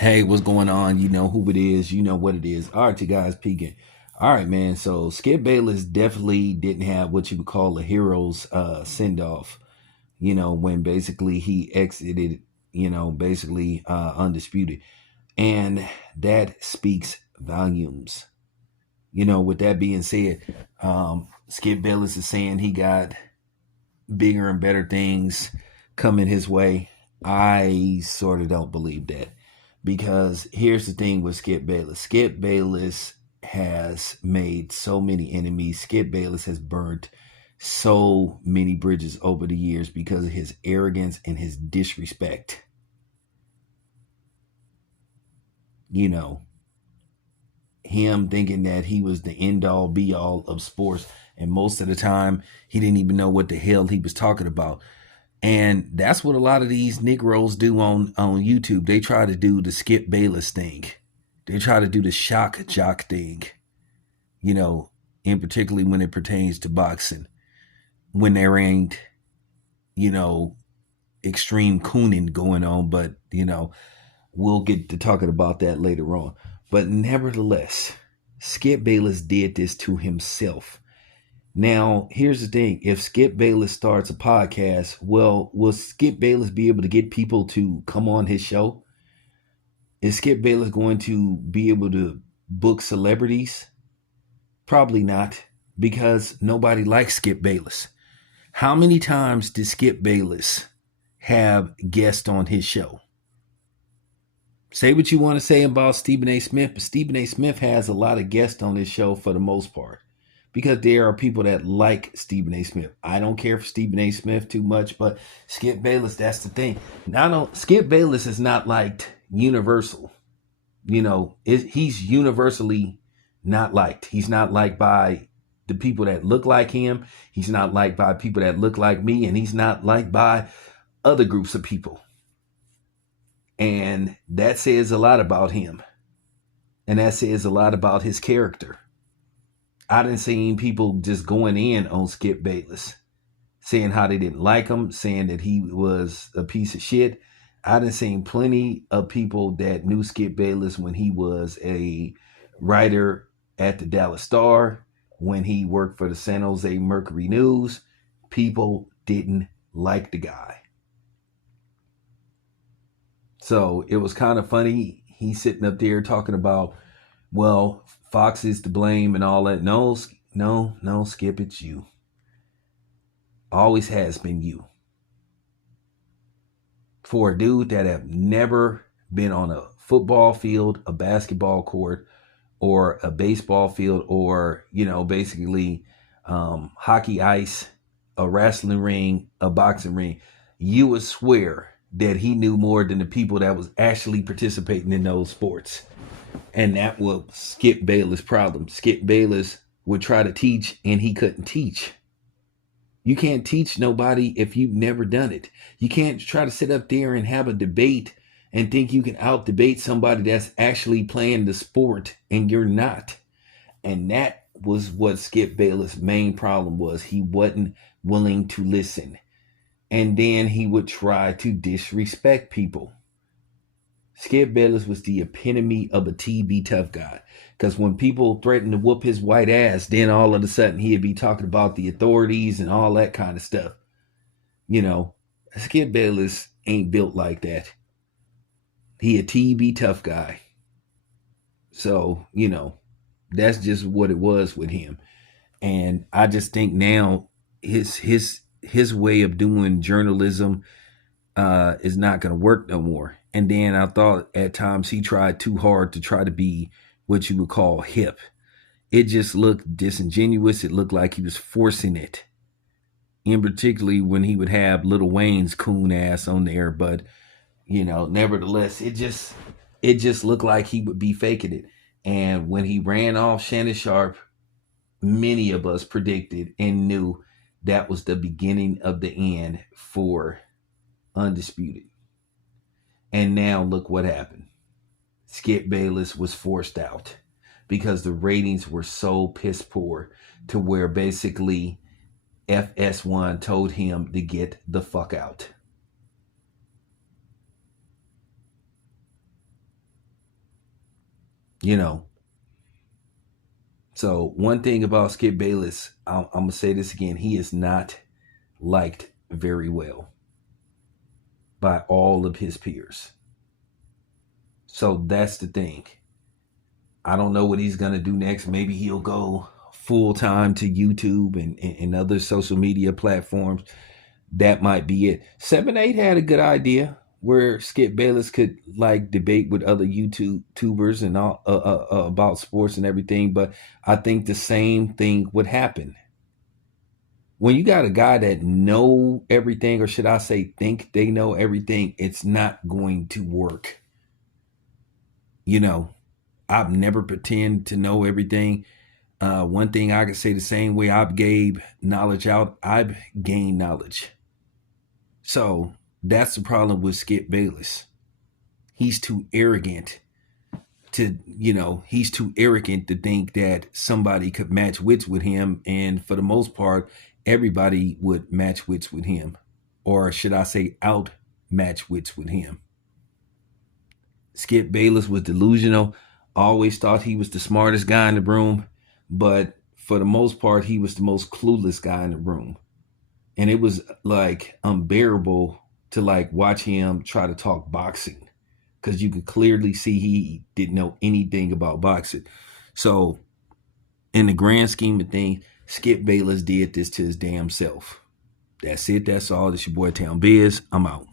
Hey, what's going on? You know who it is. You know what it is. All right, you guys peeking. All right, man. So Skip Bayless definitely didn't have what you would call a hero's send-off, when basically he exited, basically undisputed. And that speaks volumes. With that being said, Skip Bayless is saying he got bigger and better things coming his way. I sort of don't believe that. Because here's the thing with Skip Bayless. Skip Bayless has made so many enemies. Skip Bayless has burnt so many bridges over the years because of his arrogance and his disrespect. Him thinking that he was the end all be all of sports. And most of the time, he didn't even know what the hell he was talking about. And that's what a lot of these Negroes do on YouTube. They try to do the Skip Bayless thing. They try to do the shock jock thing, in particularly when it pertains to boxing. When there ain't, extreme cooning going on, but, we'll get to talking about that later on. But nevertheless, Skip Bayless did this to himself. Now, here's the thing. If Skip Bayless starts a podcast, well, will Skip Bayless be able to get people to come on his show? Is Skip Bayless going to be able to book celebrities? Probably not, because nobody likes Skip Bayless. How many times did Skip Bayless have guests on his show? Say what you want to say about Stephen A. Smith, but Stephen A. Smith has a lot of guests on his show for the most part. Because there are people that like Stephen A. Smith. I don't care for Stephen A. Smith too much, but Skip Bayless, that's the thing. Now, Skip Bayless is not liked universal. He's universally not liked. He's not liked by the people that look like him. He's not liked by people that look like me, and he's not liked by other groups of people. And that says a lot about him. And that says a lot about his character. I didn't see people just going in on Skip Bayless, saying how they didn't like him, saying that he was a piece of shit. I done seen plenty of people that knew Skip Bayless when he was a writer at the Dallas Star, when he worked for the San Jose Mercury News. People didn't like the guy. So it was kind of funny. He's sitting up there talking about, well, Fox is to blame and all that. No, Skip, it's you. Always has been you. For a dude that have never been on a football field, a basketball court, or a baseball field, or, basically hockey ice, a wrestling ring, a boxing ring, you would swear that he knew more than the people that was actually participating in those sports. And that was Skip Bayless' problem. Skip Bayless would try to teach and he couldn't teach. You can't teach nobody if you've never done it. You can't try to sit up there and have a debate and think you can out debate somebody that's actually playing the sport and you're not. And that was what Skip Bayless' main problem was. He wasn't willing to listen. And then he would try to disrespect people. Skip Bayless was the epitome of a TB tough guy. Because when people threatened to whoop his white ass, then all of a sudden he'd be talking about the authorities and all that kind of stuff. Skip Bayless ain't built like that. He a TB tough guy. So, that's just what it was with him. And I just think now his way of doing journalism is not going to work no more. And then I thought at times he tried too hard to try to be what you would call hip. It just looked disingenuous. It looked like he was forcing it. In particularly when he would have Lil Wayne's coon ass on there. But, nevertheless, it just looked like he would be faking it. And when he ran off Shannon Sharp, many of us predicted and knew that was the beginning of the end for Undisputed. And now look what happened. Skip Bayless was forced out because the ratings were so piss poor to where basically FS1 told him to get the fuck out. You know, so one thing about Skip Bayless, I'm gonna say this again: he is not liked very well by all of his peers. So that's the thing. I don't know what he's gonna do next. Maybe he'll go full time to YouTube and other social media platforms. That might be it. 7-8 had a good idea where Skip Bayless could like debate with other YouTubers and all about sports and everything. But I think the same thing would happen when you got a guy that know everything, or should I say, think they know everything. It's not going to work. You know, I've never pretend to know everything. One thing I can say, the same way I've gave knowledge out, I've gained knowledge. So that's the problem with Skip Bayless. He's too arrogant he's too arrogant to think that somebody could match wits with him. And for the most part, everybody would match wits with him. Or should I say out match wits with him. Skip Bayless was delusional. Always thought he was the smartest guy in the room. But for the most part, he was the most clueless guy in the room. And it was like unbearable to like watch him try to talk boxing, because you could clearly see he didn't know anything about boxing. So in the grand scheme of things, Skip Bayless did this to his damn self. That's it. That's all. This your boy Town Biz. I'm out.